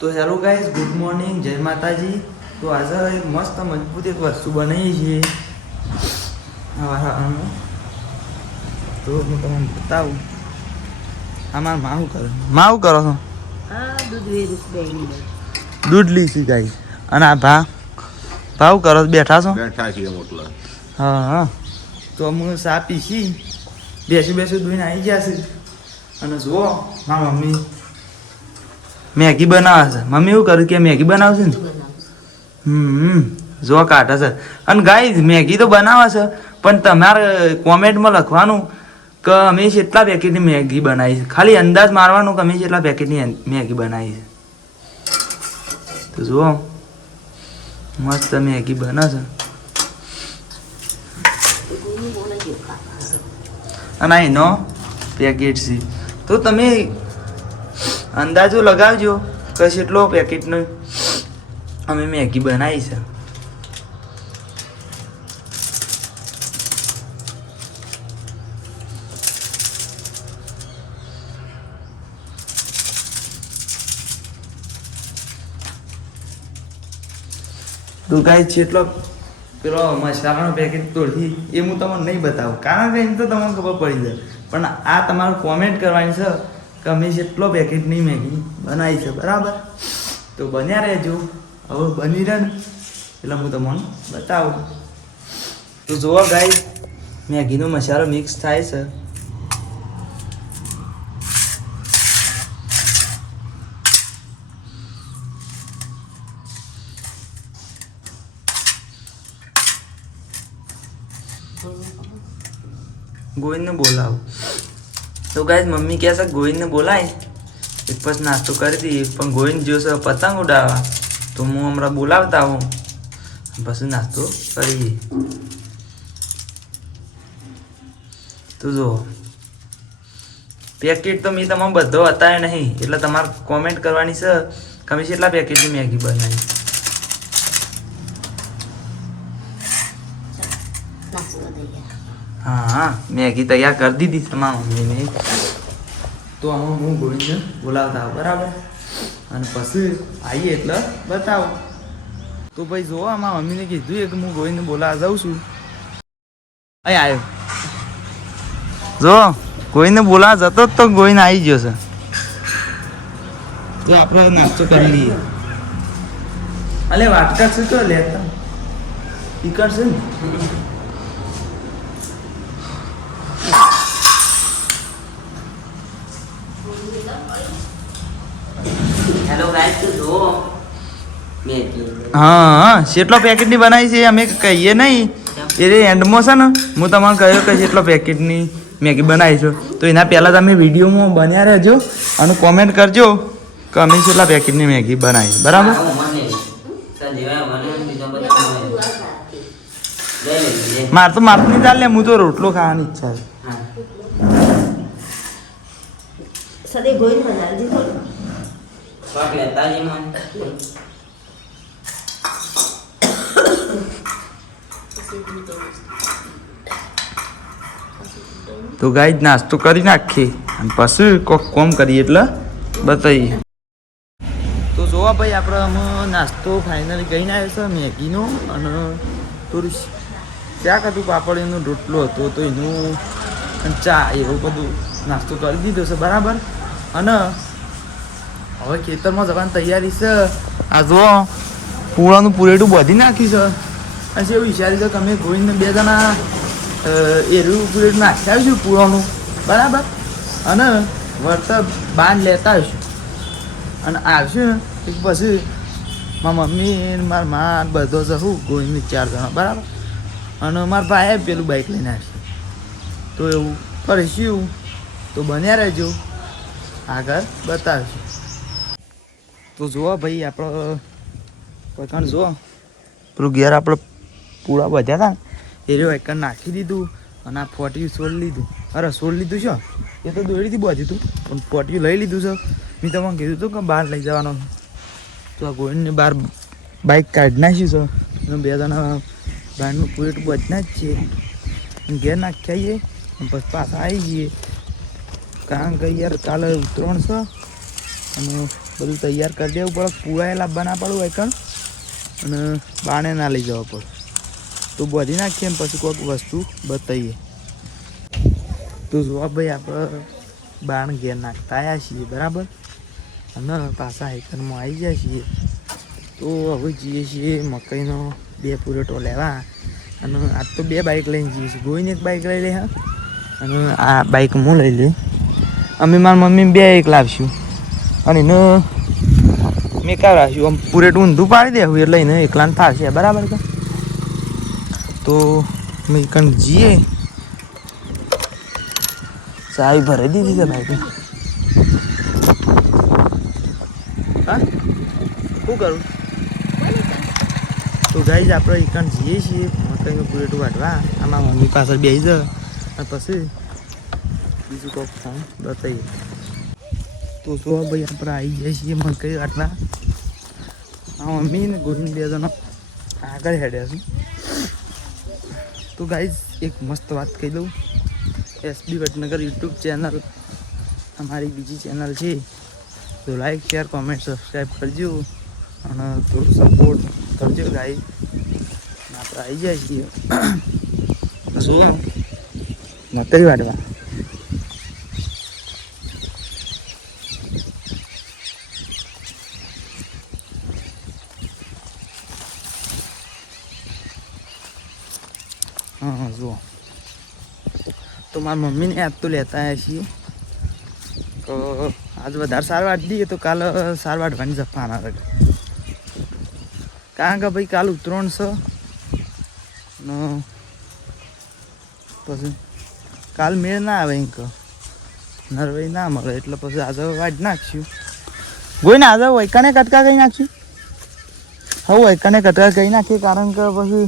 તો hello guys, good morning, જય માતાજી. તો આજે એક મસ્ત મજબૂત એક વસ્તુ બનાવી છે. તો હું તમને બતાવું. આમાં માવું કરો છો? દૂધ લીધી ગાઈ. અને આ ભાવ કરો બેઠા છો? બેઠા છીએ મોટલા. હા. તો હું સા પીસી બેસું દૂઈને આવી ગયા છે. અને જુઓ મારા મમ્મી મેગી બનાવે છે. મમ્મી એવું કર્યું કે મેગી બનાવશે ને? જો કાઢે છે. અને ગાઈઝ મેગી તો બનાવે છે, પણ તમારે કોમેન્ટમાં લખવાનું કે અમે કેટલા પેકેટની મેગી બનાવી છે. ખાલી અંદાજ મારવાનો કે અમે કેટલા પેકેટની મેગી બનાવી છે. તો જુઓ મસ્ત મેગી બને છે. અને એનો પેકેટ છે. તો તમે અંદાજો લગાવજો કે કેટલો પેકેટનો અમે મેગી બનાવી છે. તો ગાઈસ જેટલો પેલો મસાલાનો પેકેટ તોડથી એ હું તમને નહીં બતાવું, કારણ કે એમ તો તમને ખબર પડી જાય. પણ આ તમારું કોમેન્ટ કરવાની છે કે અમે જેટલો પેકેટની મેગી બનાવી છે. બરાબર? તો બન્યા રહેજો. હવે બની રહે ને એટલે હું તમને બતાવું. તો જુઓ ગાઈસ, મેગીનો મસાલો મિક્સ થાય છે. ગોવિંદને બોલાવો. તો ગાઈસ મમ્મી કહે છે ગોવિંદને બોલાય એક પછી નાસ્તો કરી દઈએ. પણ ગોવિંદ જોશે પતંગ ઉડાવવા, તો હું હમણાં બોલાવતા હું પછી નાસ્તો કરીએ. તો જો પેકેટ તો મેં તમારે બધો બતાવ્યો નહીં, એટલે તમારે કોમેન્ટ કરવાની છે કે અમે કેટલા પેકેટની મેગી બનાવી. હા, મેગી તૈયાર કરી દીધી છે મારા મમ્મીને. તો આમાં હું ગોવિંદને બોલાવતા આવું. બરાબર? અને પછી આવીએ એટલે બતાવો. તો ભાઈ જુઓ, મારા મમ્મીને કીધું કે હું ગોવિંદને બોલાવવા જાઉં છું. અહીં આવ્યો. જો ગોવિંદને બોલાવવા જતો તો ગોવિંદ આવી ગયો છે. તો આપણે નાસ્તો કરી લઈએ. અલે વાટકા છે તો લેતા ટીકર છે ને. હેલો ગાઈસ, તો જો મેગી. હા, કેટલો પેકેટની બનાવી છે અમે કહીએ નહીં. એ એન્ડમાં છે ને હું તમને કહ્યું કે કેટલો પેકેટની મેગી બનાવી છે. તો એના પહેલાં તમે વિડીયોમાં બન્યા રહેજો અને કોમેન્ટ કરજો કે અમે કેટલા પેકેટની મેગી બનાવી. બરાબર? મારે તો નહીં ચાલે, હું તો રોટલો ખાવાની ઈચ્છા છે. સદે ગોઈન બનાવી દીધો. તો ગાઈસ નાસ્તો કરી નાખીએ અને પછી કોક કોમ કરીએ એટલે બતાવીએ. તો જોવા ભાઈ, આપણે અમે નાસ્તો ફાઇનલી કરીને આવ્યો છે મેગીનો. અને થોડું શાક હતું, પાપડીનો રોટલો હતો, તો એનું ચા એવું બધું નાસ્તો કરી દીધો છે. બરાબર? અને હવે ખેતરમાં જવાની તૈયારી છે. આ જુઓ પૂળાનું પૂરેટું બાંધી નાખ્યું છે. અને એવું વિચાર્યું છે કે અમે ગોવિંદને 2 જણા એરું પૂરેટું નાખી આવીશું પૂળાનું. બરાબર? અને વળતર બાંધ લેતા આવીશું. અને આવશું પછી મારા મમ્મી મારા મા બધો જવું ગોવિંદને 4 જણા. બરાબર? અને મારા ભાઈ પેલું બાઇક લઈને આવશે. તો એવું કરીશું. તો બન્યા રહેજો, આગળ બતાવીશું. તો જુઓ ભાઈ, આપણે પકડ જુઓ પેલું ઘેર આપણે પૂળા બધ્યા હતા ને એ રહ્યો એક નાખી દીધું. અને આ ફોટિયું છોડ લીધું. અરે છોડ લીધું છે, એ તો દોડીથી બાંધ્યું હતું, પણ ફોટિયું લઈ લીધું છે. મેં તમને કીધું હતું કે બહાર લઈ જવાનો. તો આ ગોવિંદને બહાર બાઇક કાઢી નાખ્યું છે. અને 2 જણા બહારનું પૂરેટું બચના જ છે. ઘેર નાખી આવીએ પછી પાછા આવી જઈએ, કારણ કે યાર કાલે ઉતરણ છે અને બધું તૈયાર કરી દેવું પડે, પૂરા લાવવાના પડે હોય કણ, અને બાણે ના લઈ જવા પડે. તો બધી નાખીએ ને પછી કોઈક વસ્તુ બતાવીએ. તો જોવા ભાઈ આપણે બાણ ઘેર નાખતા આવ્યા છીએ બરાબર, અને પાછા હેકરમાં આવી જાય છીએ. તો હવે જઈએ છીએ મકાઈનો 2 પૂરેટો લેવા, અને આજ તો 2 બાઇક લઈને જઈએ છીએ. ગોઈને એક બાઇક લઈ લે હા, અને આ બાઇક હું લઈ લે. અમે મારા મમ્મી 2 એક લાવશું, અને એને મેં કાં રાખ્યું આમ પૂરેટું ઊંધું પાડી દેવું એટલે એને એકલાને થશે બરાબર કે. તો મેં કણ જઈએ, ચાવી ભરાઈ દીધી છે બાઇક. હા શું કરું? તો ગાઈઝ આપણે એકણ જઈએ છીએ મકાઈનું પૂરેટું વાટવા. આમાં મમ્મી પાછળ બેસી જાય અને પછી બીજું કોઈક ફોન બતાવીએ. તો જો ભાઈ આપણે આવી જઈએ છીએ મકાઈ વાટવા. હા મમ્મી ને ગોવિંદ 2 જણો આગળ હેડ્યા છે. તો ગાઈઝ એક મસ્ત વાત કહી દઉં, એસબી વડનગર યુટ્યુબ ચેનલ અમારી બીજી ચેનલ છે. તો લાઈક શેર કોમેન્ટ સબસ્ક્રાઈબ કરજો અને થોડું સપોર્ટ કરજો ગાઈઝ. આપણે આવી જાય છીએ શું મકાઈ વાટવા. હા જુઓ, તો મારા મમ્મીને આજ તો લેતા આવ્યા છીએ. તો આજ વધારે સાર વાટ દઈએ તો કાલે સાર વાટવાની જફાના રહે, કારણ કે ભાઈ કાલ ઉત્તરાયણ છે ને પછી કાલ મેળ ના આવે એમ કે નરવાઈ ના મળે, એટલે પછી આજે વાટ નાખશું. ગોઈને આજે વૈકાને કટકા કરી નાખશું. હવે વૈકાને કટકા કરી નાખીએ, કારણ કે પછી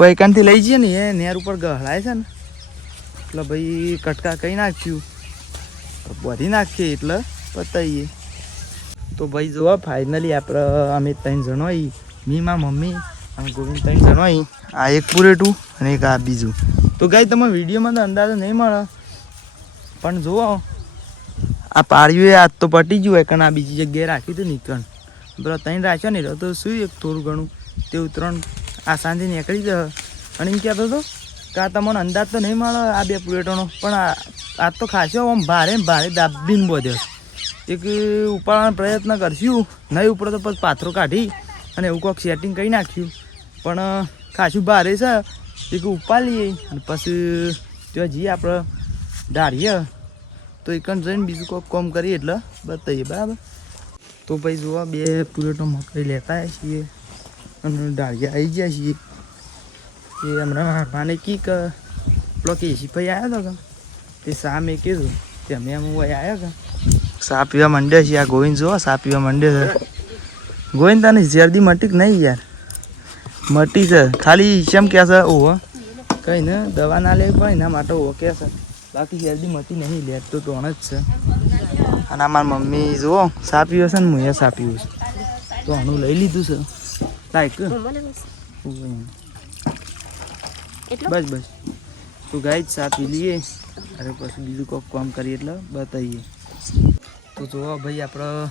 વૈકાનથી લઈ જઈએ ને એ નેર ઉપર ગહળાય છે ને, એટલે ભાઈ કટકા કરી નાખ્યું, બધી નાખીએ એટલે પતાવીએ. તો ભાઈ જોવા ફાઇનલી આપણે અમે 3 જણો આવી, મી મારા મમ્મી અને ગોવિંદ 3 જણો આવી. આ એક પૂરેટું અને એક આ બીજું. તો ગાઈ તમે વિડીયોમાં તો અંદાજો નહીં મળે, પણ જુઓ આ પાડ્યું આજ તો પટી ગયું હોય, કારણ આ બીજી જગ્યાએ રાખ્યું હતું નીકળ બરાબર. 3 રાખ્યો નહીં તો શું એક થોડું ઘણું તે ઉત્તરાયણ આ સાંજે નીકળી જાય. અને એમ કહેતો હતો કે આ તમને અંદાજ તો નહીં મળે આ 2 પૂરેટોનો, પણ આ તો ખાસો આમ ભારે ભારે દાબીને બોધ્યો. એક ઉપાડવાનો પ્રયત્ન કરશું, નહીં ઉપડે તો પછી પાથરો કાઢી અને એવું કોઈક સેટિંગ કરી નાખ્યું, પણ ખાસું ભારે છે. એક ઉપાડીએ અને પછી ત્યાં જઈએ આપણે ડાળીએ, તો એકણ જઈને બીજું કોઈક કામ કરીએ એટલે બતાવીએ બરાબર. તો ભાઈ જોવા 2 પૂરેટો મકાઈ લેતા આવ્યા છીએ અને ડાળીએ આવી ગયા છીએ. એ હમણાં માને કી કે પેલો કેસી ભાઈ આવ્યો હતો કે તે સા મેં કીધું કે અમે હું આવ્યા કે સા પીવા માંડ્યા છીએ. આ ગોવિંદ જોવા સા પીવા માંડ્યો છે. ગોવિંદ તને જલ્દી મટી કે નહીં યાર? મટી છે, ખાલી શેમ કહે છે ઓહો કંઈ ને દવા ના લેવી પડે એના માટે ઓહો કહે છે, બાકી જલ્દી મટી નહીં લે તો ટોણ જ છે. અને આ મારી મમ્મી જુઓ સા પીવે છે ને હું એ સા પીવું છું, તો આનું લઈ લીધું છે લાઈક બસ બસ. તો ગાઈ જ સા પી લઈએ અને પછી બીજું કોઈક કામ કરીએ એટલે બતાવીએ. તો જોવા ભાઈ આપણે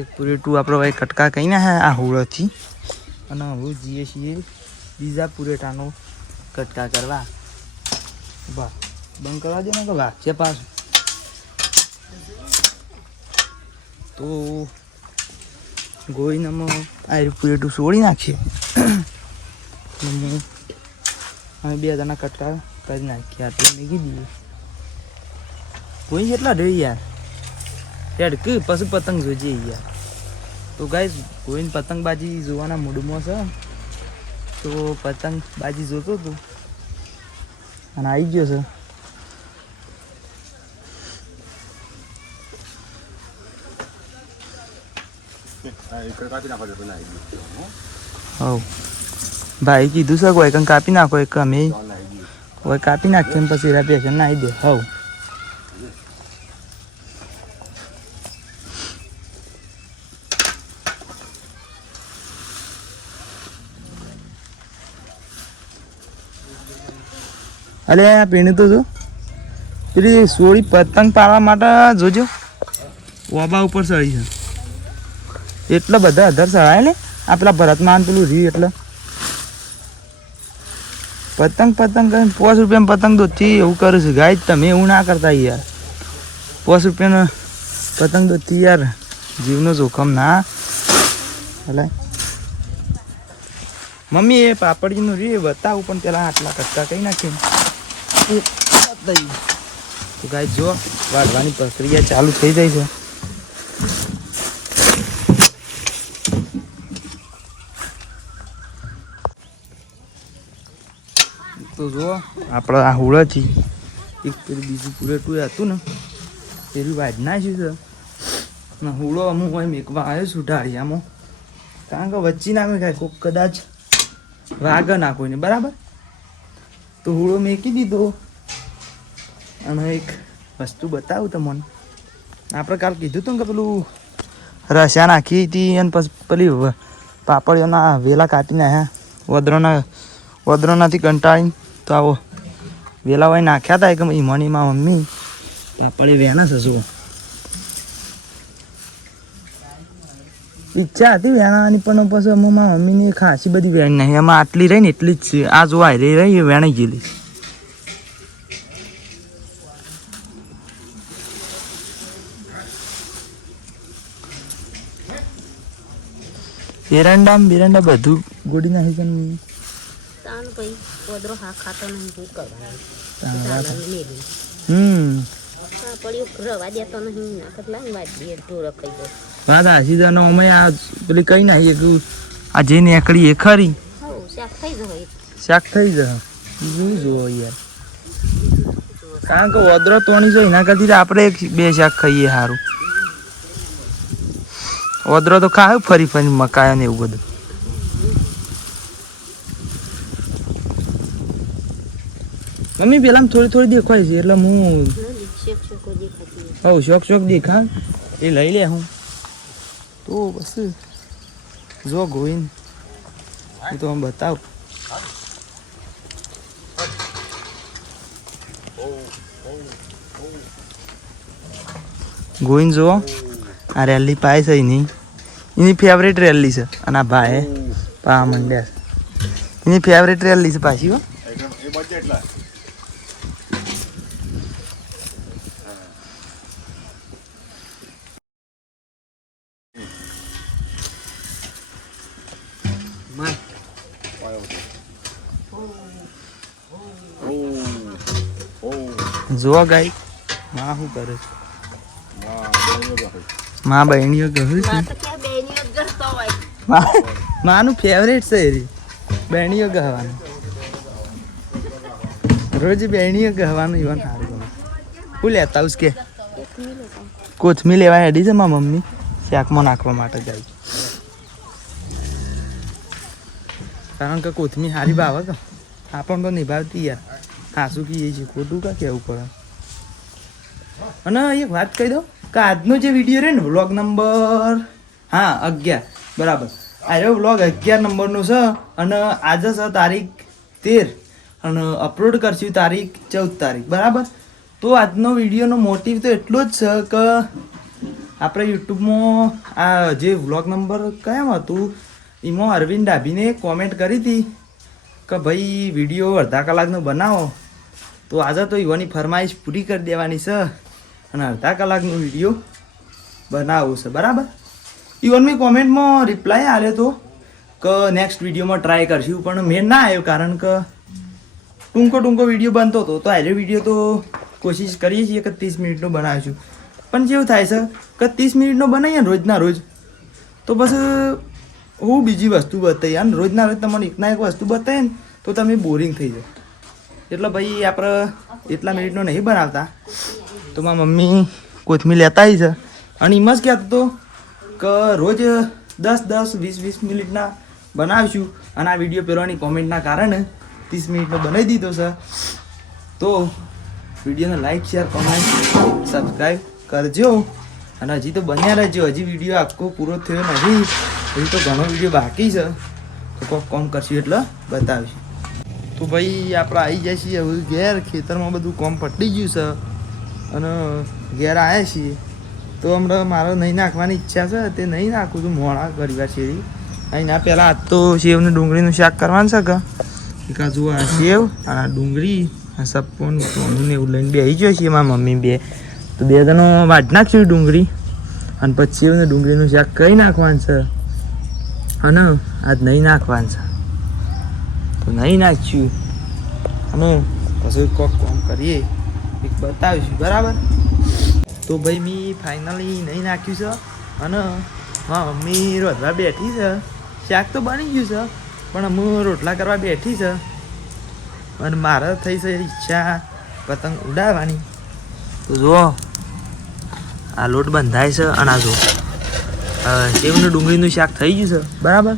એક પૂરેટું આપણે ભાઈ કટકા કહીને આ હોળોથી, અને હવે જઈએ છીએ બીજા પૂરેટાનો કટકા કરવા. વાહ બંધ કરવા દે ને કે વાહ છે પાછું. તો ગોઈનામાં આ પૂરેટું છોડી નાખીએ, અમે 2 જણા કટકા કરી નાખીએ. આટલું મેગી દઈએ. કોઈ કેટલા ડરી યાર હેડ કે પછી પતંગ જોજે યાર. તો ગાઈસ ગોવિંદ પતંગબાજી જોવાના મૂડમાં છે, તો પતંગબાજી જોતો હતો અને આવી ગયો છે. હવ ભાઈ કીધું છે કોઈ કંઈ કાપી નાખો, એક અમે કોઈ કાપી નાખીએ ને પછી એરા પેશન નાખી દે. હવ અલે આ પીણી તો જો પેલી સોળી પતંગ પાડવા માટે જોજો. ઓબા ઉપર ચડી છે એટલે બધા અધર ચડાય ને આ પેલા ભરતમાન પેલું રહ્યું એટલે પતંગ કરીને 5 રૂપિયામાં પતંગ દોથી એવું કરે છે ગાય તમે એવું ના કરતા યાર 5 રૂપિયાનો પતંગ દોથી યાર જીવનો જોખમ ના હલાય મમ્મી એ પાપડીનું રે બતાવું પણ પેલા આટલા કટકા કઈ નાખે તો ગાય જો વાળવાની પ્રક્રિયા ચાલુ થઈ જાય છે તો જો આપણે આ હુળો છે એક પેલું બીજું પૂરેટું હતું ને પેલું વાઢ નાખ્યું છે ને હુળો અમુક હોય મેકવા આવ્યો છું ઢાળિયામાં કારણ કે વચ્ચે નાખે કાંઈ કોક કદાચ વાગ ના કોઈને બરાબર તો હુળો મેકી દીધો અને એક વસ્તુ બતાવું તમને આપણે કાલ કીધું હતું ને કે પેલું રસ્યા નાખી હતી અને પછી પેલી પાપડીઓના વેલા કાઢીને આવ્યા વદ્રોનાથી કંટાળીને તો આવો વેલા હોય નાખ્યા હતા કે ઈમાની માં મમ્મી પાપડી વેણા છે શું ઈચ્છા હતી વેણાવાની પણ પછી અમે મારા મમ્મીની ખાસી બધી વેણ નહીં એમાં આટલી રહી ને એટલી જ છે આ જોવાય રહી વેણાઈ ગયેલી બેરંડા બધું ગોડી નાખી પણ વાત હાસી તને અમે આ પેલી કઈ નાખીએ કે આ જે નીકળી એ ખરી શાક થઈ જશે બીજું જુઓ યાર કારણ કે વદરો તોણી જો એના કરતી આપણે 2 શાક ખાઈએ સારું વદરો તો ખાય ફરી મકાયા ને એવું બધું મમ્મી પેલા થોડી દેખાય છે એટલે હું શોખ દેખા એ લઈ લે હું તો બસ જો ગોઈન તો હું બતાવ ગોઈન જો આ રેલી પાય છે એની ફેવરેટ રેલી છે અને આ ભાઈ પા મંડ્યા એની ફેવરેટ રેલી છે પાછી હો જોવા ગાય માં શું કરે છે માં બહેણીઓ કહ્યું છે માનું ફેવરેટ છે એરી બહેણીઓ કહેવાનું રોજ બહેણીઓ કહેવાનું ઈવન સારું ગમે હું લેતા આવું કે કોથમી લેવા હેડી છે મારા મમ્મી શાકમાં નાખવા માટે જાય કારણ કે કોથમી સારી ભાવે તો આપણને તો નિભાવતી યાર ખાસું કહીએ છીએ ખોટું કા કહેવું પડે અને એક વાત કહી દો કે આજનો જે વિડીયો રહે ને વ્લોગ નંબર 11 બરાબર આ વ્લોગ 11 નંબરનો છે અને આજે છે તારીખ 13 અને અપલોડ કરશું તારીખ 14 તારીખ બરાબર તો આજનો વિડીયોનો મોટિવ તો એટલો જ છે કે આપણે યુટ્યુબમાં આ જે વ્લોગ નંબર કયા હતું એમાં અરવિંદ ડાભીને કોમેન્ટ કરી હતી કે ભાઈ વિડીયો અડધા કલાકનો બનાવો તો આજે તો ઈવાની ફરમાઈશ પૂરી કરી દેવાની છે અને અડધા કલાકનો વિડીયો બનાવવો છે બરાબર ઈવન મેં કોમેન્ટમાં રિપ્લાય આવ્યો હતો કે નેક્સ્ટ વિડીયોમાં ટ્રાય કરશું પણ મેં ના આવ્યો કારણ કે ટૂંકો વિડીયો બનતો હતો તો આજો વિડીયો તો કોશિશ કરીએ છીએ કે 30 મિનિટનો બનાવીશું પણ જેવું થાય છે કે 30 મિનિટનો બનાવીએ ને રોજના રોજ તો બસ હું બીજી વસ્તુ બતાવી અને રોજના રોજ તમને એકના એક વસ્તુ બતાવીએ ને તો તમે બોરિંગ થઈ જાય એટલે ભાઈ આપણે એટલા મિનિટનો નહીં બનાવતા તો મારા મમ્મી કોથમીર લેતા આવી છે અને એમ જ કહેતો કે રોજ 10-20 મિનિટના બનાવીશું અને આ વિડીયો પહેરવાની કોમેન્ટના કારણે 30 મિનિટનો બનાવી દીધો છે તો વિડીયોને લાઈક શેર કોમેન્ટ સબસ્ક્રાઈબ કરજો અને હજી તો બન્યા રહેજો હજી વિડીયો આખો પૂરો થયો નથી હજી તો ઘણો વિડીયો બાકી છે તો કોક કોમ કરશું એટલે બતાવીશું તો ભાઈ આપણે આવી જાય છીએ હવે ઘેર ખેતરમાં બધું કોમ પટી ગયું છે અને ઘેર આવ્યા છીએ તો હમણાં મારે નહીં નાખવાની ઈચ્છા છે તે નહીં નાખું છું મોડા ગરીબા શેરી અહીંના પહેલાં આજ તો સેવને ડુંગળીનું શાક કરવાનું છે કે કાજુ આ સેવ આ ડુંગળી આ સપોન સોનું ને એવું લઈને બેસી ગયો છીએ મારા મમ્મી બે તો બે જણો વાટ નાખશું ડુંગળી અને પછી સેવને ડુંગળીનું શાક કઈ નાખવાનું છે અને આજ નહીં નાખવાનું છે તો નહીં નાખ્યું અને પછી કોક કોમ કરીએ એક બતાવીશું બરાબર તો ભાઈ મેં ફાઇનલી નહીં નાખ્યું છે અને હા મમ્મી રોટલા બેઠી છે શાક તો બની ગયું છે પણ હું રોટલા કરવા બેઠી છે અને મારે થઈ છે ઈચ્છા પતંગ ઉડાડવાની તો જુઓ આ લોટ બંધાય છે અને આ જો સેવનું ડુંગળીનું શાક થઈ ગયું છે બરાબર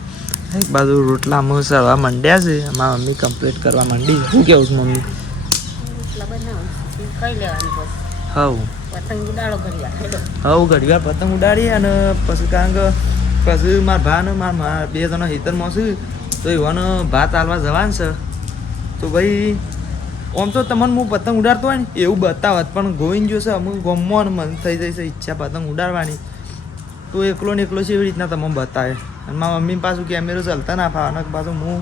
એક બાજુ રોટલામાં સરવા માંડ્યા છે મારા મમ્મી કમ્પ્લીટ કરવા માંડી છે શું કેવું છે મમ્મી હવ ઘડીવાર પતંગ ઉડાડીએ અને પછી કારણ કે પછી મારા ભા ને મારા બે જણા હેતરમાં છું તો એવાનો ભાત આલવા જવાનું છે તો ભાઈ આમ તો તમને હું પતંગ ઉડાડતો હોય ને એવું બતાવત પણ ગોવિંદ જોશે અમુક ગમવા ને મન થઈ જશે ઈચ્છા પતંગ ઉડાડવાની તો એકલો ને એકલો છે એવી રીતના તમને બતાવે અને મારા મમ્મી પાછું કેમેરો ચાલતા ના ફાવે અને પાછું હું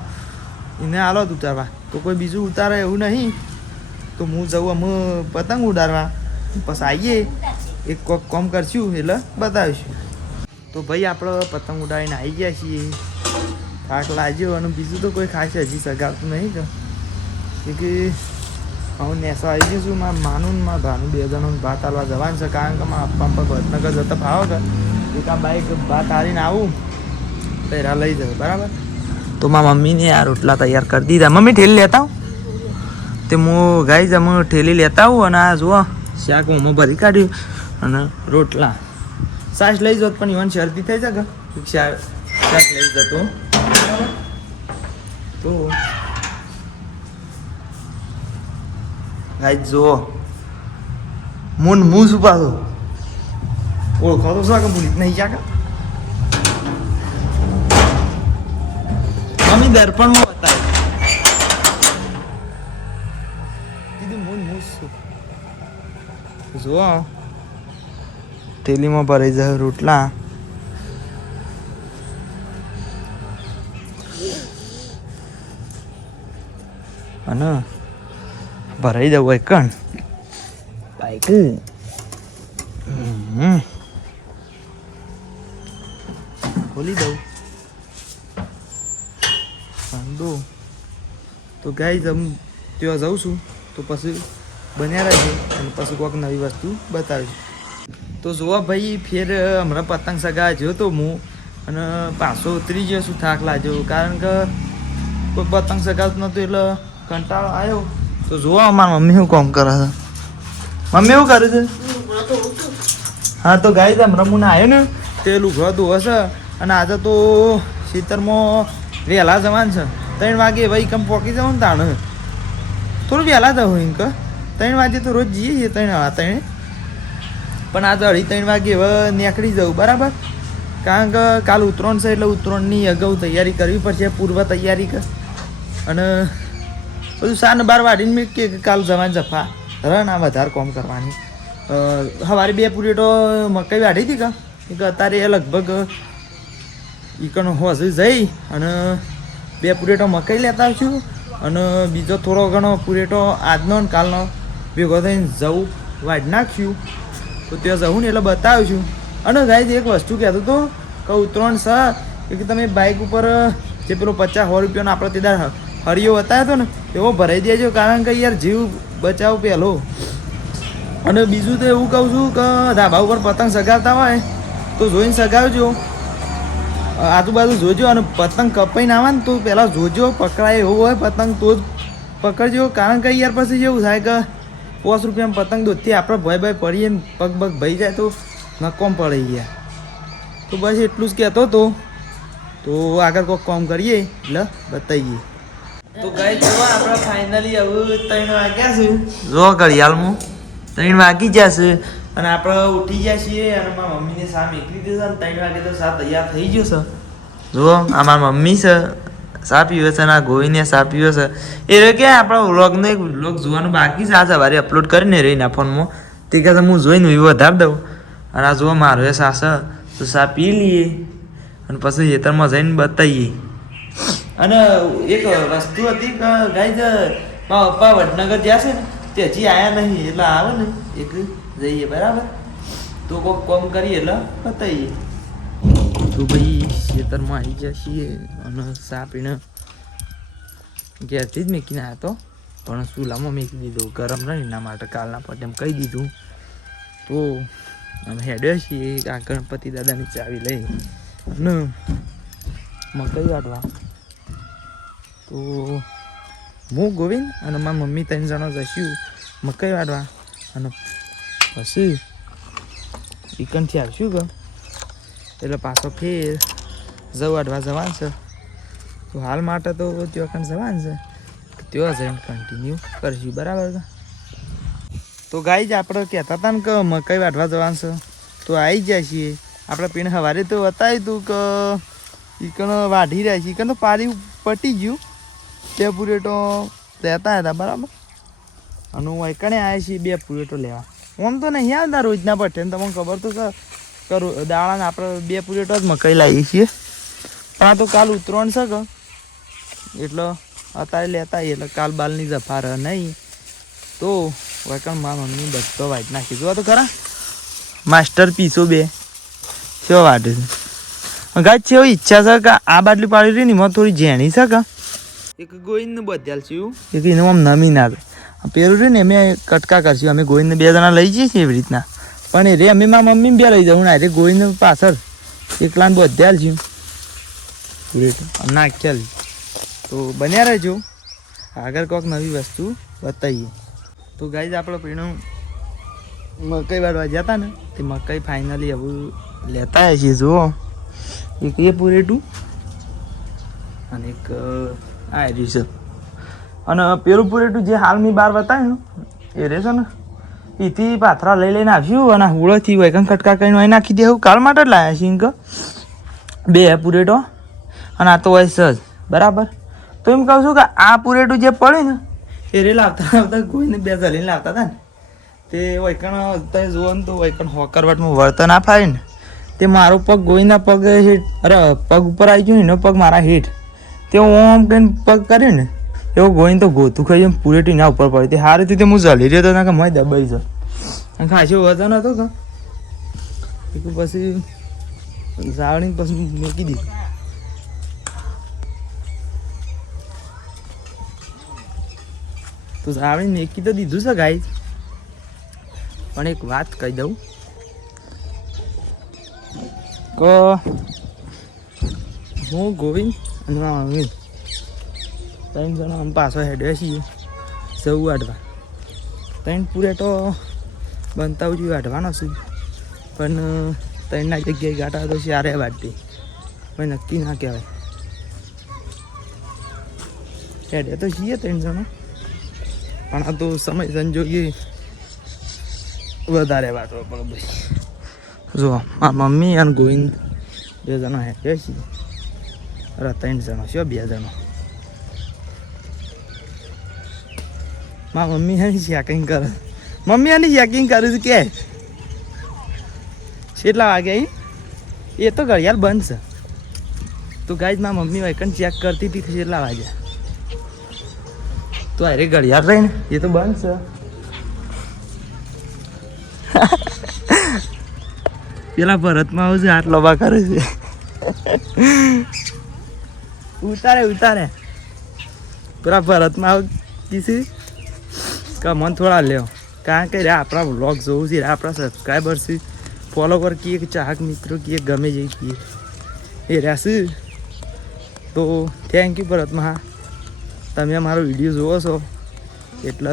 એને આલો જ ઉતારવા તો કોઈ બીજું ઉતારે એવું નહીં તો હું જઉં અમે પતંગ ઉડાડવા પછી આવીએ એક કોક કોમ કરશું એટલે બતાવીશું તો ભાઈ આપણે પતંગ ઉડાડીને આવી ગયા છીએ થાક લાગ્યો અને બીજું તો કોઈ ખાસ હજી સગાવતું નહીં કે હું નેસો આવી ગયો છું મારા માનું ને મારા ભાનું બે જણો ભાત આલવા જવાનું છે કારણ કે મારા પપ્પા પર ભટનગર જતા ફાવો કે એક આ બાઈક ભાત આલીને આવું પહેરા લઈ જાવ બરાબર તો મારા મમ્મીને આ રોટલા તૈયાર કરી દીધા મમ્મી ઠેલી લેતા આવું તે હું ગાઈ અમે ઠેલી લેતા આવું અને આ જુઓ શાક હું ભરી કાઢ્યું અને રોટલા સાસ લઈ જતો પણ ઇવન શરદી થઈ જાય કે શાક લઈ જતો તો ગાઈ જુઓ હું શું પાછો ઓળખો તો શું કે ભૂલી નહીં શાક મમ્મી દર્પણમાં બતાવે જુઓ થેલીમાં ભરાઈ જાય રોટલા અને ભરાઈ દઉં હોય કણ બાઈક ખોલી દઉં દો તો ગાઈ ત્યાં જાઉં છું તો પછી બન્યા રહેશે અને પછી કોઈક નવી વસ્તુ બતાવીશ તો જોવા ભાઈ ફેર હમણાં પતંગ સગા જ્યો તો હું અને પાછો ઉતરી ગયો છું થાક લાગ્યો કારણ કે કોઈ પતંગ સગાવતું નહોતું એટલે કંટાળો આવ્યો તો જોવા મારા મમ્મી શું કામ કરે છે મમ્મી શું કરે છે હા તો ગાઈ હમણાં હું આવ્યો ને તે લુગડો ધોવે છે અને આજે તો ખેતરમાં વહેલા જવાનું છે 3 વાગે ભાઈ કમ પોકી જવું ને તાણ થોડું વહેલા જવું એમ કે 3 વાગે તો રોજ જઈએ છીએ 3 પણ આજે 2:30 વાગે હવે નીકળી જવું બરાબર કારણ કે કાલ ઉત્તરાયણ છે એટલે ઉત્તરાયણની અગાઉ તૈયારી કરવી પડશે પૂર્વ તૈયારી કર અને બધું 12 વાડીને મેં કે કાલ જવાની જફા રન આ વધારે કોમ કરવાની સવારે 2 પૂરેટો મકાઈ વાઢી હતી કે અત્યારે લગભગ ઈકણ હોશે જઈ અને 2 પૂરેટો મકાઈ લેતા આવશું અને બીજો થોડો ઘણો પૂરેટો આજનો ને કાલનો ભેગો થઈને જવું વાઢી નાખ્યું તો ત્યાં જવું ને એટલે બતાવીશું અને ગાઈ એક વસ્તુ કહેતો હતો કે ઉત્તરાયણ છે કે તમે બાઇક ઉપર જે પેલો 50-100 રૂપિયાનો આપણો તે દાર હરિયો બતાવ્યો હતો ને એવો ભરાઈ દેજો કારણ કે યાર જીવ બચાવ પહેલો અને બીજું તો એવું કહું છું કે ધાબા ઉપર પતંગ સગાવતા હોય તો જોઈને સગાવજો આજુબાજુ જોજો અને પતંગ કપાઈને આવે ને તો પહેલાં જોજો પકડાય એવું હોય પતંગ તો જ પકડજો કારણ કે યાર પછી જેવું થાય કે 5 રૂપિયામાં પતંગ દોધથી આપણે ભય પડીએ ને પગ ભઈ જાય તો નકોમ પડે ગયા તો બસ એટલું જ કહેતો હતો તો આગળ કોઈક કામ કરીએ એટલે બતાવીએ તો ગઈ જો આપણે ફાઇનલી હવે 3 વાગ્યા છે જો ઘડિયાળમાં 3 વાગી જશે અને આપણે ઉઠી ગયા છીએ અને મારા મમ્મીને સા મેકલી દીધો અને 3 વાગે તો સા તૈયાર થઈ ગયો છે જુઓ આ મારા મમ્મી છે સા પીવે છે અને આ ગોવીને સા પીવે છે એ રહ્યો કે આપણા વ્લોગનો એક વ્લોગ જોવાનું બાકી છે આ સવારે અપલોડ કરીને રહીને ફોનમાં તે કહે હું જોઈને વધારી દઉં અને આ જુઓ મારો એ સાસ તો સા પી લઈએ અને પછી ખેતરમાં જઈને બતાવીએ. અને એક વસ્તુ હતી કે ગાય પપ્પા વડનગર જ્યાં છે ને તે હજી આવ્યા નહીં, એટલે આવે ને એક જઈએ બરાબર, તો કોઈક કોમ કરીએ એટલે બતાવીએ. તો ભાઈ ખેતરમાં આવી ગયા છીએ અને ચા પીને ઘેરથી જ મેકીને આવ્યો હતો, પણ ચૂલામાં મેકી દીધું ગરમ રહે એના માટે કાલના પટ એમ કહી દીધું. તો અમે હેડ્યા છીએ આ ગણપતિ દાદાની ચાવી લઈ અને મકઈ વાટવા. તો હું ગોવિંદ અને મારા મમ્મી 3 જણા જઈશું મકઈ વાટવા અને પછી ચિકનથી આવશું કે એટલે પાછો ફેર વાટવા જવાનું છે. તો હાલ માટે તો ત્યાં જવાનું છે, ત્યાં જઈને કન્ટિન્યુ કરીશું બરાબર. તો ગાઈ જ આપણે કહેતા હતા ને કે મકઈ વાટવા જવાનું છે, તો આવી જાય છીએ આપણે. પીણ સવારે તો બતાવ્યું હતું કે ચિકન વાઢી રહ્યા છે, ચિકન તો પારી પટી ગયું, તે પૂરેટો રહેતા હતા બરાબર. અને હું એકણે આવ્યા છીએ 2 પૂરેટો લેવા. આમ તો નહીં આવતા રોજના પઠે ને તમને ખબર તો કરું દાણાને આપણે 2 પૂરેટો જ મકાઈ લાવીએ છીએ, પણ આ તો કાલ ઉતરણ છે કે એટલે અત્યારે લેતા એટલે કાલ બાલની જફાર નહીં. તો વૈકણ મારા મમ્મી બધો વાટ નાખી જોવા તો ખરા માસ્ટર પીસો 2 કેવો વાટે છે. ગાય છે એવી ઈચ્છા છે કે આ બાટલી પાડી રહી ને એમાં થોડી ઝેણી છે કે એક ગોવિંદને બધાલ છે એક એને આમ નમી ના પેલું રહ્યું ને અમે કટકા કરશું. અમે ગોવિંદને 2 જણા લઈ જઈએ છીએ એવી રીતના, પણ એ રે અમે મારા મમ્મી 2 લઈ જાઉં ને રે ગોવિંદ પાછળ એકલાને બધાલ છે નાખ્યા. તો બન્યા રહેજો, આગળ કોઈક નવી વસ્તુ બતાવીએ. તો ગાઈઝ આપણે પીણું મકઈ વાળવા જતા ને તે મકઈ ફાઇનલી હવે લેતા આવ્યા છીએ. જુઓ એક એ પૂરેટું અને એક આ રહ્યું છે. અને પેલું પૂરેટું જે હાલ મેં બહાર બતાવ્યું એ રહેશે ને એથી પાથરા લઈને આવ્યું અને હુળોથી વૈકન ખટકા કરીને અહીં નાખી દેવું. કાલ માટે જ લાવ્યા છીએ કે 2 પૂરેટો અને આ તો હોય સજ બરાબર. તો એમ કહું છું કે આ પૂરેટું જે પડે ને એ રે લાવતા કોઈને 2 જલીને લાવતા હતા ને તે વૈકણ તમે જુઓ ને તો વૈકણ હોકરવાટમાં વળતા ના ફાવે ને તે મારો પગ ગોઈના પગ હેઠ અરે પગ ઉપર આવી ગયું એનો પગ મારા હેઠ તે ઓમ કહીને પગ કર્યો ને એવું ગોઈને તો ગોતું ખાઈ એમ પૂરેટી ના ઉપર પડી. તે સારી રીતે હું જલી રહ્યો હતો ના કે મેં દબાઈ જાય અને ખાસી વજન હતો કે પછી જાવડીને પછી મૂકી દીધું. તો જાવડીને મેકી તો દીધું છે ગાય, પણ એક વાત કહી દઉં કે હું ગોવિંદ અને મારા મમ્મી 3 જણા અમે પાછો હેડ્યા છીએ સૌ વાટવા. 3 પૂરેટો બનતા ઉજી વાટવાનો છું, પણ 3ના જગ્યાએ ગાંઠા તો 4 વાટતી કોઈ નક્કી ના કહેવાય. હેડ્યા તો છીએ 3 જણા, પણ આ તો સમય સંજોગે વધારે વાટવો પડે ભાઈ. જો મારા મમ્મી અને ગોવિંદ 2 જણા હેડ્યા છીએ. અરે 3 જણા છે 2 જણા. મારા મમ્મી એની ચેકિંગ કરે, મમ્મી એની ચેકિંગ કરે છે કે કેટલા વાગે આવી એ તો ઘડિયાળ બંધ છે. તો ગાઈઝ મારા મમ્મી વાયકન ચેક કરતી હતી કેટલા વાગ્યા, તો અરે ઘડિયાળ રહી ને એ તો બંધ છે. પેલા ભરતમાં આવું છે હાથ લોબા કરે છે. ઉતારે પેલા ભરતમાં આવું કીધું કે મન થોડા લેવો, કારણ કે આપણા વ્લોગ જોવું છે, આપણા સબસ્ક્રાઈબર છે, ફોલોવર કીએ કે ચાહક મિત્રો કીએ ગમે જઈ કીએ એ રહેશે. તો થેન્ક યુ ભરતમાં, હા તમે અમારો વિડીયો જુઓ છો એટલે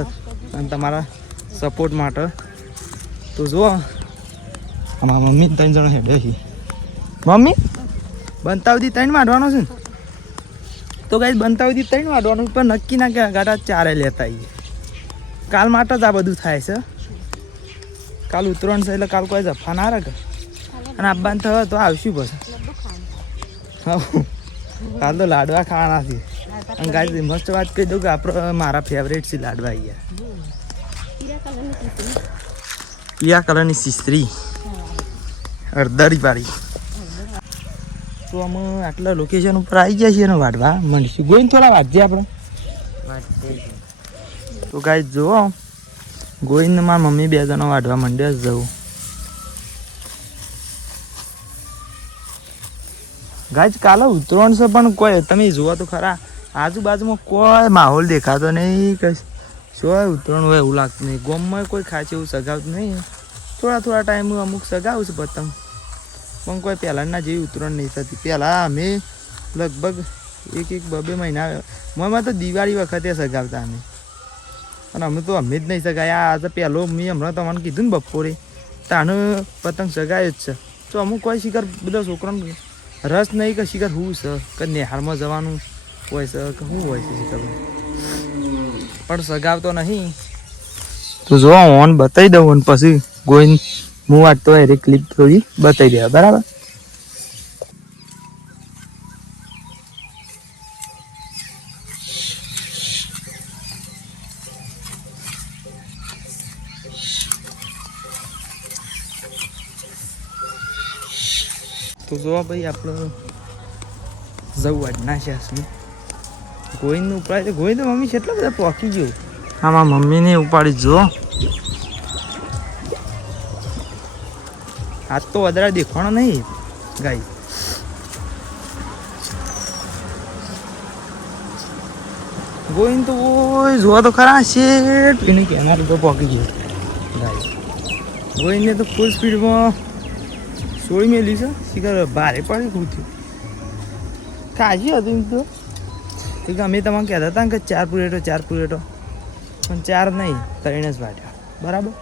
અને તમારા સપોર્ટ માટે. તો જુઓ અમારા મમ્મી 3 જણા હેડે છે. મમ્મી બનતા સુધી 3 વાટવાનો છે ને, તો ગાઈસ બનતા સુધી 3 વાટવાનું, પણ નક્કી ના કે ગાટા 4 લેતા આવીએ. કાલ માટે જ આ બધું થાય છે. કાલ ઉતરણ છે એટલે કાલ કોઈ જફા ના રાખે અને આબાન થયો તો આવશું પછી. હા કાલ તો લાડવા ખાવાના છે. અને ગાય મસ્ત વાત કહી દઉં કે આપણે મારા ફેવરેટ છે લાડવા. અહીંયા પીળા કલરની સિસ્ત્રી અડધારી પાડી. તો અમે આટલા લોકેશન ઉપર આવી ગયા છીએ ને વાટવા મળીશું. ગોઈને થોડા વાંચીએ આપણે. તો ગાઈસ જુઓ, ગોઈને મારા મમ્મી 2 જણા વાટવા માંડ્યા જ જવું. ગાઈસ કાલે ઉતરણ છે પણ કોઈ તમે જુઓ તો ખરા આજુબાજુમાં કોઈ માહોલ દેખાતો નહીં. કઈ શું ઉતરણ હોય એવું લાગતું નહીં. ગામમાં કોઈ ખાસ એવું સગાવતું નહીં. થોડા ટાઈમ અમુક સગાવું છે પતંગ, પણ કોઈ પહેલાંના જેવી ઉતરણ નહીં થતી. પહેલાં અમે લગભગ 1-2 મહિના મમાં તો દિવાળી વખતે સગાવતા અમે, અને અમે તો અમે જ નહીં સગાયા. આ તો પહેલો મેં હમણાં તમને કીધું ને બપોરે તાનો પતંગ સગાયો જ છે. તો અમુક કોઈ શિખર બધા છોકરાને રસ નહીં કે શિખર શું છે કે નિહાળમાં જવાનું હોય છે કે શું હોય છે શિખર, પણ સગાવતો નહીં. તો જો ઓન બતાવી દઉં અને પછી ગોઈને હું વાટતો હોય એ ક્લિપ થોડી બતાવી દેવા. બરાબર. તો જો ભાઈ આપણે જવું વાટના છે ગોઈને ઉપાડી. ગોઈને મમ્મી કેટલા બધા પોકી ગયું. હા મારા મમ્મીને ઉપાડી જો. આજ તો વધારે દેખાણો નહીં ગાય. ગોઈને તો જોવા તો ખરા શેઠ એને કેનાર તો પોકી ગયું ગાય. ગોઈને તો ફૂલ સ્પીડમાં સોળી મેલી છે. શિખર ભારે પડી કૂદ્યું કાજી હતું. એમ તો અમે તમને કહેતા હતા કે 4 પુરેટો પણ 4 નહીં 3 જ વાટ્યા. બરાબર.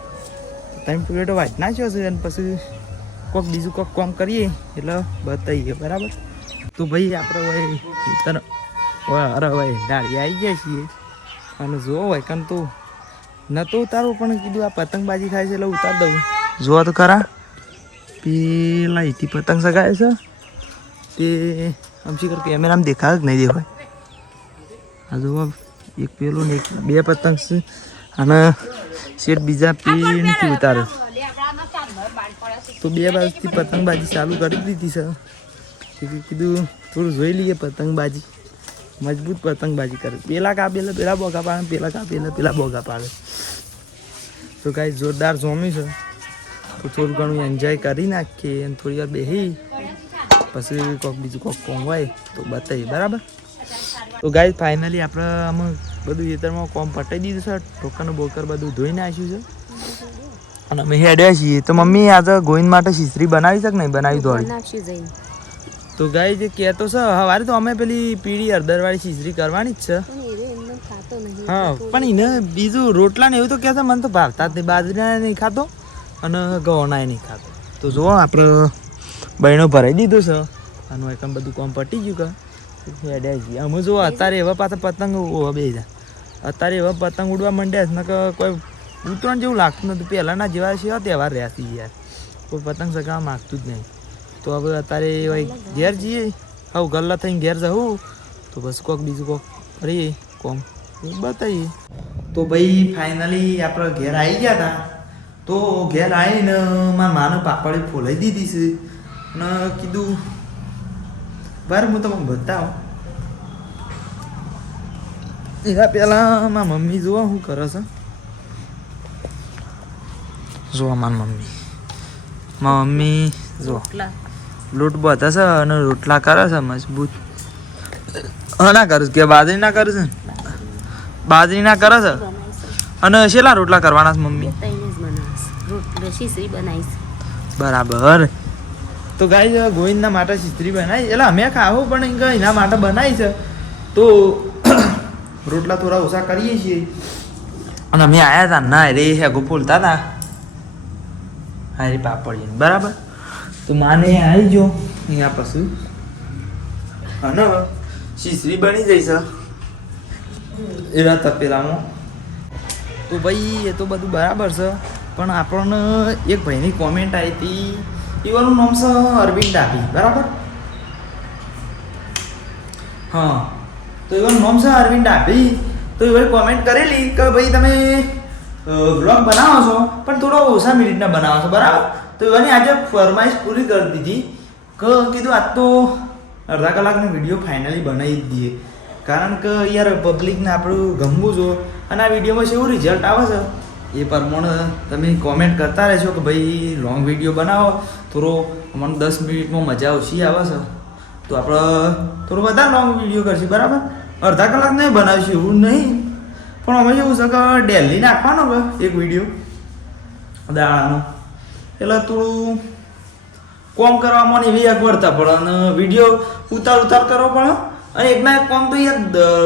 3 પુરેટો વાટ નાખ્યો છે અને પછી કોઈક બીજું કોઈક કામ કરીએ એટલે બતાવીએ. બરાબર. તો ભાઈ આપણે અરે ભાઈ ડાળી આવી ગયા છીએ અને જો હોય કન તો નહોતો ઉતારવું પણ કીધું આ પતંગબાજી થાય છે એટલે ઉતાર દઉં. જોવા તો ખરા પેલા એથી પતંગ સગાય છે તે આમ શીખર કેમેરામાં દેખાય જ નહીં દેખાય. આ જો એક પેલું ને 2 પતંગ છે અને શેઠ બીજા પીણથી ઉતારે. તો 2 બાજુથી પતંગબાજી ચાલુ કરી દીધી છે. કીધું થોડું જોઈ લઈએ પતંગબાજી. મજબૂત પતંગબાજી કરે. પેલા કાપેલા પેલા બોગા પાડે, પેલા કાપેલા પેલા બોગા પાડે. તો કાંઈ જોરદાર જોમ્યું છે. તો થોડું ઘણું એન્જોય કરી નાખીએ અને થોડી વાર બેસી પછી કોઈક બીજું કોમ હોય તો બતાવીએ. બરાબર. તો ગાઈસ ફાઇનલી આપણે આમાં બધું ખેતરમાં કોમ પટાઈ દીધું છે. ઠોકરનું બોકર બધું ધોઈ નાખ્યું છે અને અમે હેડ્યા છીએ. તો મમ્મી આજે ગોવિંદ માટે શીશરી બનાવી છે કે નહીં બનાવી દોડી? તો ગાઈ જે કહેતો છે સવારે તો અમે પેલી પીળી હળદરવાળી શીશરી કરવાની જ છે. હા પણ એને બીજું રોટલા ને એવું તો કહે છે મને તો ભાવતા જ નહીં. બાજરીના નહીં ખાતો અને ગવણાય નહીં ખાતો. તો જુઓ આપણે બહેનો ભરાઈ દીધું છે અને એકમ બધું કામ પટી ગયું કે હેડ્યા છીએ અમે. જો અત્યારે એવા પાછા પતંગ બે જાય. અત્યારે એવા પતંગ ઉડવા માંડ્યા છે ને કે કોઈ ઉત્તરાયણ જેવું લાગતું નથી. પહેલાંના જેવા છે તહેવાર રહ્યા છે યાર. કોઈ પતંગ સગાવવા માગતું જ નહીં. તો હવે અત્યારે ઘેર જઈએ. હવે ગલ્લા થઈને ઘેર જવું તો બસ કોક બીજું કોક કરીએ કોમ બતાવીએ. તો ભાઈ ફાઇનલી આપણે ઘેર આવી ગયા હતા. તો ઘેર આવીને મારા માને પાપડી ફોલાઈ દીધી છે અને કીધું બરાબર હું તમને બતાવું. એના પહેલાં મારા મમ્મી જોવા શું કરે છે. જોવા મારી મમ્મી જો લોટ બધા છે અને રોટલા કરે છે મજબૂત. ના કરું કે બાજરી ના કરે છે? બાજરી ના કરે છે. અને શેલા રોટલા કરવાના છે મમ્મી? બરાબર. તો ગાય ગોવિંદના માટે શીશરી બનાવી એટલે અમે ખાવું પણ એના માટે બનાવી છે. તો રોટલા થોડા ઓછા કરીએ છીએ અને અમે આવ્યા હતા ના રે હેગો ફોલતા હતા હારી પાપડી. બરાબર. તો માને આવી ગયો અહીંયા પછી અને શીશરી બની જઈ છે એવા તપેલામાં. તો ભાઈ એ તો બધું બરાબર છે પણ આપણને એક ભાઈની કોમેન્ટ આવી હતી. એવાનું નામ છે અરવિંદ ડાભી. બરાબર. હા તો એવાનું નામ છે અરવિંદ ડાભી. તો એવાય કોમેન્ટ કરેલી કે ભાઈ તમે વ્લોગ બનાવો છો પણ થોડો ઓછા મિનિટના બનાવો છો. બરાબર. તો તો એની આજે ફરમાઈશ પૂરી કરી દીધી કે કીધું આજ તો અડધા કલાકનો વિડીયો ફાઇનલી બનાવી જ દઈએ, કારણ કે યાર પબ્લિકને આપણું ગમવું જો અને આ વિડીયોમાં કેવું રિઝલ્ટ આવે છે એ પ્રમાણે તમે કોમેન્ટ કરતા રહેશો કે ભાઈ લોંગ વિડીયો બનાવો, થોડો અમને 10 મિનિટમાં મજા ઓછી આવે છે તો આપણે થોડો વધારે લોંગ વિડીયો કરશું, બરાબર? અડધા કલાક નહીં બનાવીશું એવું નહીં, પણ અમે એવું છે કે ડેલી નાખવાનો કે એક વિડીયો દાડાનો, એટલે થોડું કોમ કરવામાં એવી અગવડતા પડે અને વિડીયો ઉતાર કરવો પડે અને એકના એક કોમ તો યાર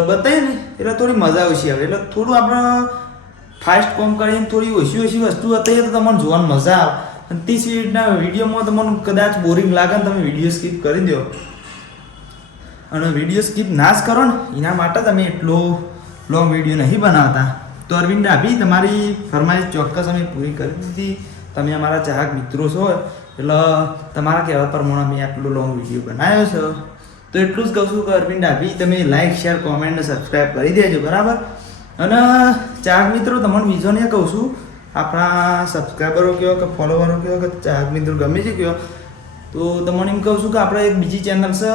બતાવીએ ને એટલે થોડી મજા ઓછી આવે, એટલે થોડું આપણે ફાસ્ટ કોમ કરીને થોડી ઓછી વસ્તુ બતાવીએ તો તમને જોવાની મજા આવે. અને 30 મિનિટના વિડીયોમાં તમને કદાચ બોરિંગ લાગે ને તમે વિડીયો સ્કીપ કરી દો, અને વિડીયો સ્કીપ ના જ કરો ને એના માટે તમે એટલો લોંગ વિડીયો નહીં બનાવતા. તો અરવિંદ ડાભી તમારી ફરમાઈશ ચોક્કસ અમે પૂરી કરી દીધી. તમે અમારા ચાહક મિત્રો છો એટલે તમારા કહેવા પ્રમાણે મેં આટલો લોંગ વિડીયો બનાવ્યો છે. તો એટલું જ કહું છું કે અરવિંદ ડાભી તમે લાઈક શેર કોમેન્ટ ને સબસ્ક્રાઈબ કરી દેજો, બરાબર? અને ચાહક મિત્રો તમને બીજોને કહું છું, આપણા સબસ્ક્રાઈબરો કહો કે ફોલોવરો કહો કે ચાહક મિત્રો ગમે છે કહો, તો તમને એમ કહું છું કે આપણે એક બીજી ચેનલ છે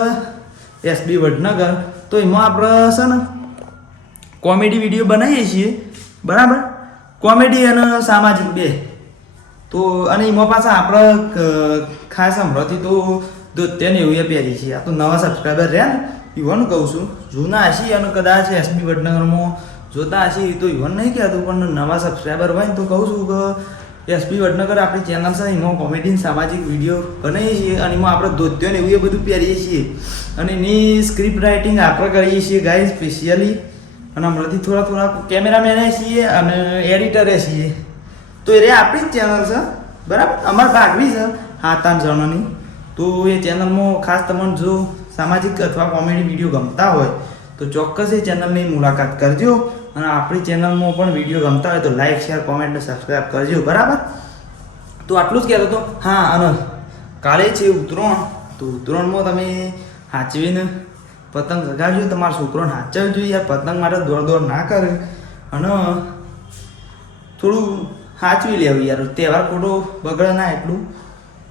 એસબી વડનગર, તો એમાં આપણે છે ને કોમેડી વિડીયો બનાવીએ છીએ, બરાબર? કોમેડી અને સામાજિક બે. તો અને એમાં પાછા આપણે ખાસ હમણાંથી તો ધોતિયા ને એવું પહેરી છીએ. આ તો નવા સબસ્ક્રાઈબર રહ્યા ને યુવાનું કહું છું, જૂના હશી અને કદાચ એસબી વડનગરમાં જોતા હશી તો યુવાન નહીં કહેતું, પણ નવા સબસ્ક્રાઈબર હોય ને તો કહું છું કે એસબી વડનગર આપણી ચેનલ છે, એમાં કોમેડી સામાજિક વિડીયો બનાવીએ છીએ અને એમાં આપણે ધોતિયો ને એવું એ બધું પહેરીએ છીએ અને એની સ્ક્રિપ્ટ રાઇટિંગ આપણે કરીએ છીએ ગાઈઝ સ્પેશિયલી. અને હમણાંથી થોડા કેમેરામેને છીએ અને એડિટરે છીએ, તો એ આપણી જ ચેનલ છે, બરાબર? અમારે ભાગવી છે 7-8 જણાની. તો એ ચેનલમાં ખાસ તમને જો સામાજિક અથવા કોમેડી વિડીયો ગમતા હોય તો ચોક્કસ એ ચેનલની મુલાકાત કરજો, અને આપણી ચેનલમાં પણ વિડીયો ગમતા હોય તો લાઈક શેર કોમેન્ટ ને સબસ્ક્રાઈબ કરજો, બરાબર? તો આટલું જ કહેતો હતો. હા, અને કાલે છે ઉત્તરાયણ, તો ઉત્તરાયણમાં તમે સાચવીને પતંગ ચગાવજો, તમારા છોકરોને સાચવજો યાર, પતંગ માટે દોડ ના કરે અને થોડું સાચવી લેવું યાર, તહેવાર ખોટો બગડે ના એટલું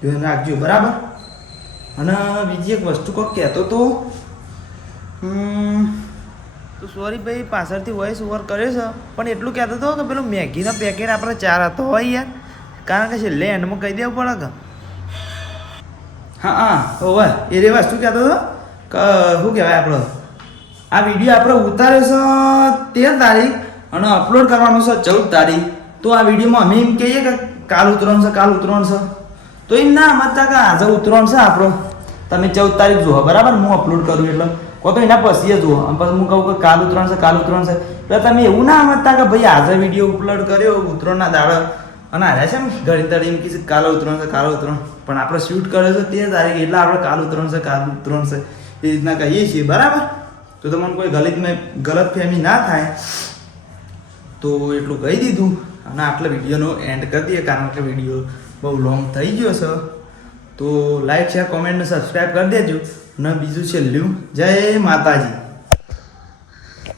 ધ્યાન રાખજો, બરાબર? અને બીજી એક વસ્તુ કોક કહેતો તો સોરી ભાઈ પાછળથી વોઇસ ઓવર કર્યો છે, પણ એટલું કહેતો હતો કે પેલું મેગીના પેકેટ આપણે 4 હતો હોય યાર, કારણ કે છેલ્લે એન્ડમાં કહી દેવું પડે કે હા હોય એ રે વસ્તુ કહેતો હતો કે શું કહેવાય, આપણો આ વિડીયો આપણે ઉતાર્યો છે 13 તારીખ અને અપલોડ કરવાનો છે 14 તારીખ. તો આ વિડીયોમાં અમે એમ કહીએ કે કાલ ઉતરણ છે, તો એમ ના સમજતા કે આજે ઉતરણ છે આપણો, તમે 14 તારીખ જુઓ, બરાબર? હું અપલોડ કરું એટલે કહો તો એના પછી જુઓ, અને પછી હું કહું કે કાલ ઉતરણ છે એટલે તમે એવું ના સમજતા કે ભાઈ આજે વિડીયો અપલોડ કર્યો ઉતરણના દાડા અને આજે છે ને ઘડી તળી એમ કીધું કાલે ઉતરણ, પણ આપણે શૂટ કર્યો છે 13 તારીખ એટલે આપણે કાલ ઉતરણ છે એ રીતના કહીએ છીએ, બરાબર? તો તમને કોઈ ગલત ફહેમી ના થાય તો એટલું કહી દીધું. અને આટલા વિડીયોનો એન્ડ કરી દઈએ, કારણ કે વિડીયો બહુ લોંગ થઈ ગયો છે. તો લાઈક શેર કોમેન્ટ ને સબસ્ક્રાઈબ કરી દેજો. અને બીજું છેલ્લું, જય માતાજી.